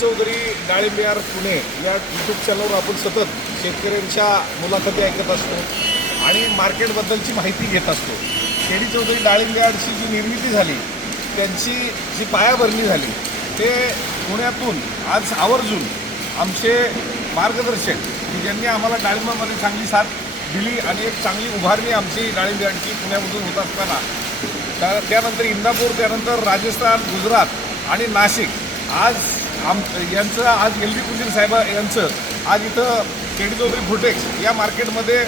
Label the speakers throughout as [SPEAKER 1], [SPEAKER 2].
[SPEAKER 1] चौधरी डाळिंबियार पुणे या यूट्यूब चॅनलवर आपण सतत शेतकऱ्यांच्या मुलाखती ऐकत असतो आणि मार्केटबद्दलची माहिती घेत असतो. केडी चौधरी डाळिंबियार्डची जी निर्मिती झाली त्यांची जी पायाभरणी झाली ते पुण्यातून आज आवर्जून आमचे मार्गदर्शक की ज्यांनी आम्हाला डाळिंबामध्ये चांगली साथ दिली आणि एक चांगली उभारणी आमची डाळिंबियांची पुण्यामधून होत असताना. त्या- त्यानंतर इंदापूर त्यानंतर राजस्थान गुजरात आणि नाशिक आज आम यांचं आज एल डी कुशीर साहेब यांचं आज इथं केडी चौधरी फुटेक्स या मार्केटमध्ये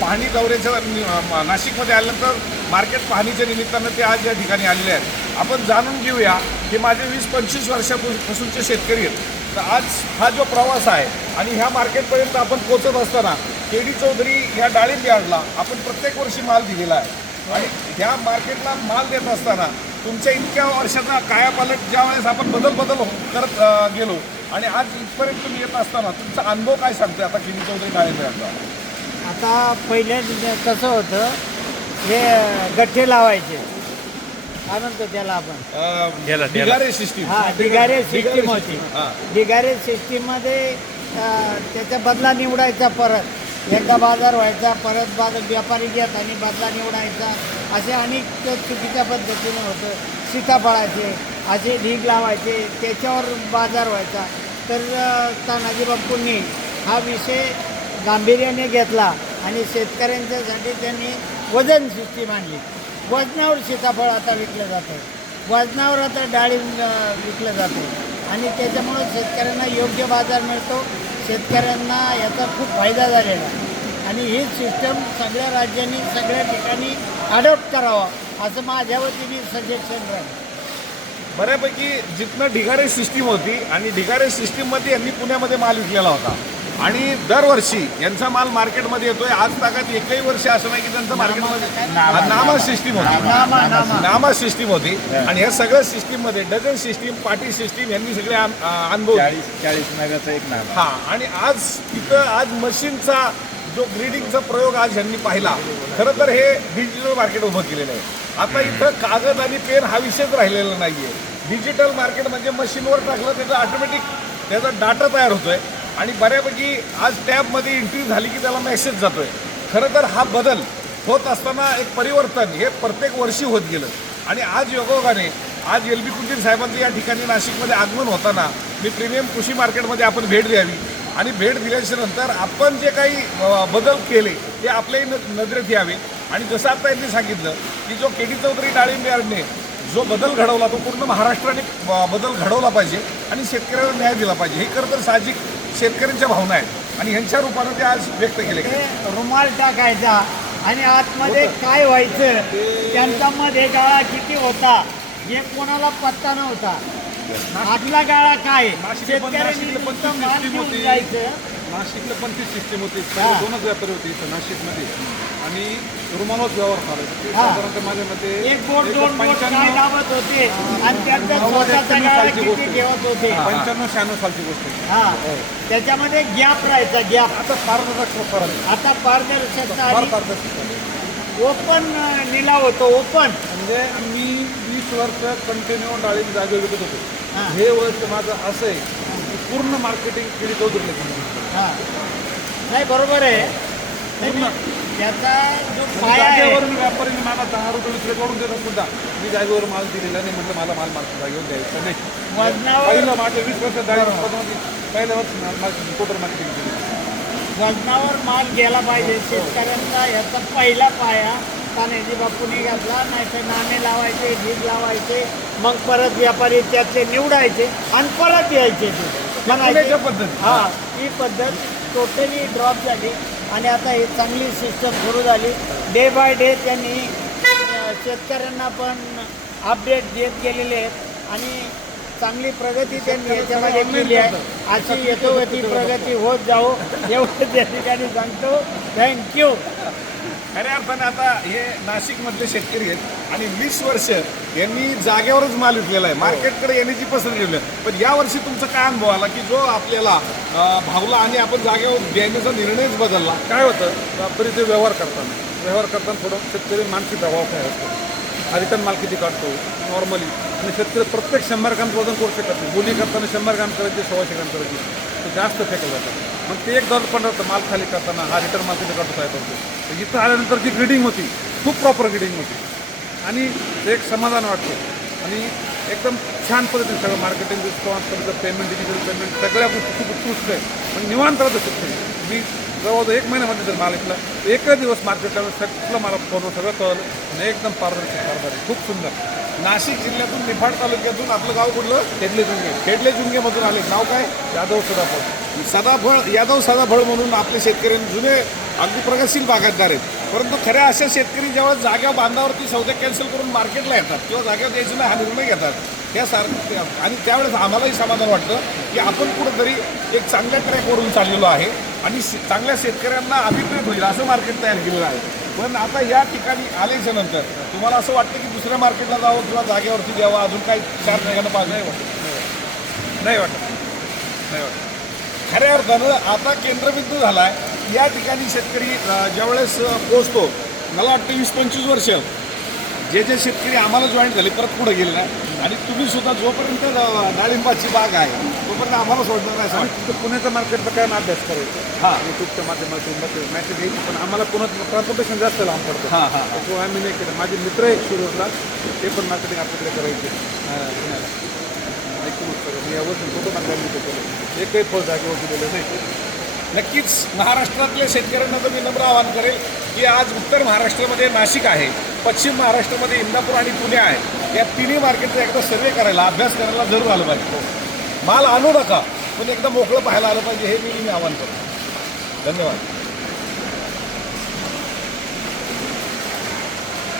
[SPEAKER 1] पाहणी दौऱ्याच्या नाशिकमध्ये आल्यानंतर मार्केट पाहणीच्या निमित्तानं ते आज या ठिकाणी आलेले आहेत. आपण जाणून घेऊया की माझे वीस पंचवीस वर्षापासूनचे शेतकरी आहेत. तर आज हा जो प्रवास आहे आणि ह्या मार्केटपर्यंत आपण पोचत असताना केडी चौधरी ह्या डाळिंब यार्डला आपण प्रत्येक वर्षी माल दिलेला आहे. आणि ह्या मार्केटला माल देत असताना तुमच्या इतक्या वर्षाचा कायापालट ज्या वेळेस आपण बदल बदल हो- करत गेलो आणि आज इथपर्यंत तुम्ही येत असताना तुमचा अनुभव काय सांगतोय आता केडी चौधरी डाळिंब यार्डला
[SPEAKER 2] आता पहिले कसं होतं हे गठ्ठे लावायचे. काय म्हणतो त्याला आपण?
[SPEAKER 1] ढिगारे सिस्टीम.
[SPEAKER 2] हा ढिगारे सिस्टीम होती.
[SPEAKER 1] हा.
[SPEAKER 2] ढिगारे सिस्टीममध्ये अं, त्याचा बदला निवडायचा परत. एकदा बाजार व्हायचा परत बाजार व्यापारी घेत आणि बदला निवडायचा. असे अनेक चुकीच्या पद्धतीने होतं. सीताफळाचे असे ढीग लावायचे त्याच्यावर बाजार व्हायचा. तर तानाजी बापूंनी हा विषय गांभीर्याने घेतला आणि शेतकऱ्यांच्यासाठी त्यांनी वजन सिस्टीम आणली वजनावर सीताफळ आता विकलं जातं. वजनावर आता डाळिंब विकलं जातं. आणि त्याच्यामुळं शेतकऱ्यांना योग्य बाजार मिळतो. शेतकऱ्यांना याचा खूप फायदा झालेला आहे. आणि ही सिस्टम सगळ्या राज्यांनी सगळ्या ठिकाणी अडॉप्ट करावा असं माझ्या वतीने सजेशन राहील.
[SPEAKER 1] बऱ्यापैकी जिथनं ढिगारे सिस्टीम होती आणि ढिगारे सिस्टीममध्ये यांनी पुण्यामध्ये माल विकलेला होता. आणि दरवर्षी यांचा माल मार्केटमध्ये येतोय. आज तागात एकही वर्ष असं नाही की त्यांचं मार्केटमध्ये
[SPEAKER 2] नामा-
[SPEAKER 1] नामा सिस्टीम होती.
[SPEAKER 2] नामा नामा
[SPEAKER 1] नामा. सिस्टीम होती. आणि ह्या सगळ्या सिस्टीममध्ये डझन सिस्टीम पार्टी सिस्टीम यांनी सगळे अनुभव
[SPEAKER 3] चाळीस नगाचा एक नाव
[SPEAKER 1] हा आणि आज तिथं आज मशीनचा जो ग्रीडिंगचा प्रयोग आज यांनी पाहिला. खरं तर हे डिजिटल मार्केट उभं केलेलं आहे. आता इथं कागद आणि पेन हा विषयच राहिलेला नाहीये. डिजिटल मार्केट म्हणजे मशीनवर टाकलं त्याचा ऑटोमॅटिक त्याचा डाटा तयार होतोय. आणि बऱ्यापैकी आज टॅबमध्ये एंट्री झाली की त्याला मेसेज जातोय. खरं तर हा बदल होत असताना एक परिवर्तन हे प्रत्येक वर्षी होत गेलं. आणि आज योगायोगाने आज एल बी कुलदीप साहेबांचं या ठिकाणी नाशिकमध्ये आगमन होताना मी प्रीमियम कृषी मार्केटमध्ये आपण भेट द्यावी. आणि भेट दिल्याच्या नंतर आपण जे काही बदल केले ते आपल्याही नजरेत यावे. आणि जसं आता यांनी सांगितलं की जो के डी चौधरी डाळिंब जो बदल घडवला तो पूर्ण महाराष्ट्राने बदल घडवला पाहिजे आणि शेतकऱ्याला न्याय दिला पाहिजे. हे खरं तर साहजिक शेतकऱ्यांच्या भावना आहेत. आणि ह्यांच्या रूपानं ते आज व्यक्त केले
[SPEAKER 2] ते रुमाल टाकायचा आणि आतमध्ये काय व्हायचं त्यांचा मध्ये गाळा किती होता हे कोणाला पत्ता नव्हता. आतला गाळा काय?
[SPEAKER 3] नाशिकला पण-
[SPEAKER 2] शेतकऱ्यांनी
[SPEAKER 3] नाशिकला पण
[SPEAKER 2] नुसतं
[SPEAKER 3] ती
[SPEAKER 2] माल
[SPEAKER 3] system
[SPEAKER 2] घेऊन
[SPEAKER 3] होती.
[SPEAKER 2] जायचं.
[SPEAKER 3] नाशिकला पण ती सिस्टीम होती. दोनच व्यापारी होते इथं नाशिकमध्ये. आणि रुमालाच व्यवहार ते
[SPEAKER 2] हा.
[SPEAKER 3] साधारणतः माझ्या मते
[SPEAKER 2] एक बोट
[SPEAKER 3] एक
[SPEAKER 2] दोन बोट काय
[SPEAKER 3] पंच्याण्णव
[SPEAKER 2] लावत होते आणि त्यांचा
[SPEAKER 3] नव्वद
[SPEAKER 2] स्वतःचा
[SPEAKER 3] एक्क्याण्णव
[SPEAKER 2] गाळा
[SPEAKER 3] सालची
[SPEAKER 2] किती
[SPEAKER 3] गोष्ट आहे.
[SPEAKER 2] ठेवत होते
[SPEAKER 3] पंच्याण्णव शहाण्णव सालची गोष्ट आहे.
[SPEAKER 2] हा त्याच्यामध्ये गॅप राहायचा गॅप
[SPEAKER 3] आता पारदर्शक फरक आहे.
[SPEAKER 2] आता पारदर्शकता
[SPEAKER 3] फार
[SPEAKER 2] आली
[SPEAKER 3] पारदर्शक फरक आहे.
[SPEAKER 2] ओपन निलाव होतो ओपन
[SPEAKER 3] म्हणजे मी वीस वर्ष कंटिन्यू डाळिंब जागेवर विकत होतो
[SPEAKER 2] हा.
[SPEAKER 3] हे वर्ष माझं असं आहे की पूर्ण मार्केटिंग केली चौधरीला केली.
[SPEAKER 2] हा नाही बरोबर आहे
[SPEAKER 3] पूर्ण.
[SPEAKER 2] त्याचा जो पाया आहे
[SPEAKER 3] मला दहा रुपये विक्री करून देतात सुद्धा मी जागेवर माल दिलेला नाही म्हटलं मला माल मार्केट जागेवर द्यायचा नाही.
[SPEAKER 2] वजनावर
[SPEAKER 3] पहिलं माझं वीस वर्ष पहिल्या वर्ष टोटल मार्केटिंग केली
[SPEAKER 2] वजनावर माल गेला पाहिजे. शेतकऱ्यांचा याचा पहिला पाया तानेजी बापूने घातला नाही तर नाणे लावायचे ढीग लावायचे मग परत व्यापारी त्याचे निवडायचे आणि परत यायचे ते. म्हणायचे
[SPEAKER 1] पुण्याच्या पद्धती.
[SPEAKER 2] हा ही पद्धत टोटली ड्रॉप झाली. आणि आता ही चांगली सिस्टम सुरू झाली. डे बाय डे त्यांनी शेतकऱ्यांना पण अपडेट देत गेलेले आहेत. आणि चांगली प्रगती त्यांनी याच्यामध्ये केली आहे. अशी यथोगती प्रगती होत जाऊ एवढं त्या ठिकाणी सांगतो. थँक्यू
[SPEAKER 1] खऱ्या अर्थाने आता हे नाशिकमधले शेतकरी आहेत आणि वीस वर्ष यांनी जागेवरच माल विकलेला आहे. मार्केटकडे येण्याची पसंत केली आहे. पण या वर्षी तुमचा काय अनुभव आला की जो आपल्याला भावला आणि आपण जागेवर द्यायचा निर्णयच बदलला?
[SPEAKER 3] काय होतं ते व्यवहार करताना व्यवहार करताना थोडं शेतकरी मानसिक दबाव काय असतो? हा रिटर्न माल किती काढतो नॉर्मली. आणि शेतकरी प्रत्येक शंभर ग्राम वजन करू शकत नाही. बोली करताना शंभर ग्राम करायची सव्वाशे ग्राम करायची. तर जास्त फेकलं जातं. मग ते एक दर पण राहतं माल खाली करताना हा रिटर्न माल तिथे काढतो साहेब करतो तर इथं आल्यानंतर जी ग्रीडिंग होती खूप प्रॉपर ग्रीडिंग होती. आणि एक समाधान वाटतं. आणि एकदम छान पद्धतीने सगळं मार्केटिंग रिस्पॉन्स त्यांचं पेमेंट डिजिटल पेमेंट सगळ्या गोष्टी खूप उत्कृष्ट आहे. पण निवांत राहतो शेतकरी मी जवळजवळ एक महिन्यामध्ये जर माल इथला एकच दिवस मार्केटला सगळं मला फोनवर सगळं कळलं आणि एकदम पारदर्शक पारदर्शक खूप सुंदर.
[SPEAKER 1] नाशिक जिल्ह्यातून निफाड तालुक्यातून आपलं गाव कुठलं?
[SPEAKER 3] खेडले जुंगे
[SPEAKER 1] खेडले जुंगेमधून आले. नाव काय?
[SPEAKER 3] यादव सदाफळ.
[SPEAKER 1] सदाफळ यादव सदाफळ म्हणून आपले शेतकरी जुने अगदी प्रगतशील बागायतदार आहेत. परंतु खऱ्या अशा शेतकरी जेव्हा जाग्या बांधावरती सौदे कॅन्सल करून मार्केटला येतात किंवा जाग्यावर द्यायची नाही हा निर्णय घेतात या सारखं आणि त्यावेळेस आम्हालाही समाधान वाटतं की आपण कुठंतरी एक चांगल्या ट्रॅकवरून चाललेलो आहे आणि चांगल्या शेतकऱ्यांना अभिप्रेत होईल असं मार्केट तयार केलेलं आहे. पण आता या ठिकाणी आल्याच्यानंतर तुम्हाला असं वाटतं की दुसऱ्या मार्केटला जावं किंवा जागेवरती द्यावं अजून काही चार ठिकाणं पाहिजे नाही वाटत?
[SPEAKER 3] नाही वाटत. नाही वाटत.
[SPEAKER 1] खऱ्या अर्थानं आता केंद्रबिंदू झाला आहे या ठिकाणी शेतकरी ज्यावेळेस अ, पोहोचतो मला वाटतं वीस पंचवीस वर्ष. जे जे शेतकरी आम्हाला जॉईन झाले परत पुढे गेले ना आणि तुम्ही सुद्धा जोपर्यंत डाळिंबाची बाग आहे तोपर्यंत आम्हाला सोडणार नाही. वाटतं.
[SPEAKER 3] तिथं पुण्याच्या मार्केटचा काय अभ्यास करायचा
[SPEAKER 1] हां.
[SPEAKER 3] युट्यूबच्या माध्यमातून मॅसेज घ्यायची. पण आम्हाला पुण्यात ट्रान्सपोर्टेशन जास्त लांब पडतं.
[SPEAKER 1] हां, हां.
[SPEAKER 3] त्याच्यामुळे आम्ही नाही केलं. माझे मित्र आहेत शिरूरला ते पण मार्केटिंग आपल्याकडे करायचे. पुण्याला. सगळं मी यावर्षी फोटो टाकला मी केलं एकही फळ जागेवर दिलेलं नाही.
[SPEAKER 1] नक्कीच महाराष्ट्रातल्या शेतकऱ्यांना तर मी नम्र आवाहन करेल की आज उत्तर महाराष्ट्रामध्ये नाशिक आहे पश्चिम महाराष्ट्रामध्ये इंदापूर आणि पुणे आहे. या तिन्ही मार्केटचा एकदा सर्वे करायला अभ्यास करायला जरूर आलं पाहिजे. माल आणू नका पण एकदा मोकळं पाहायला आलं पाहिजे हे मी मी आवाहन करतो. धन्यवाद.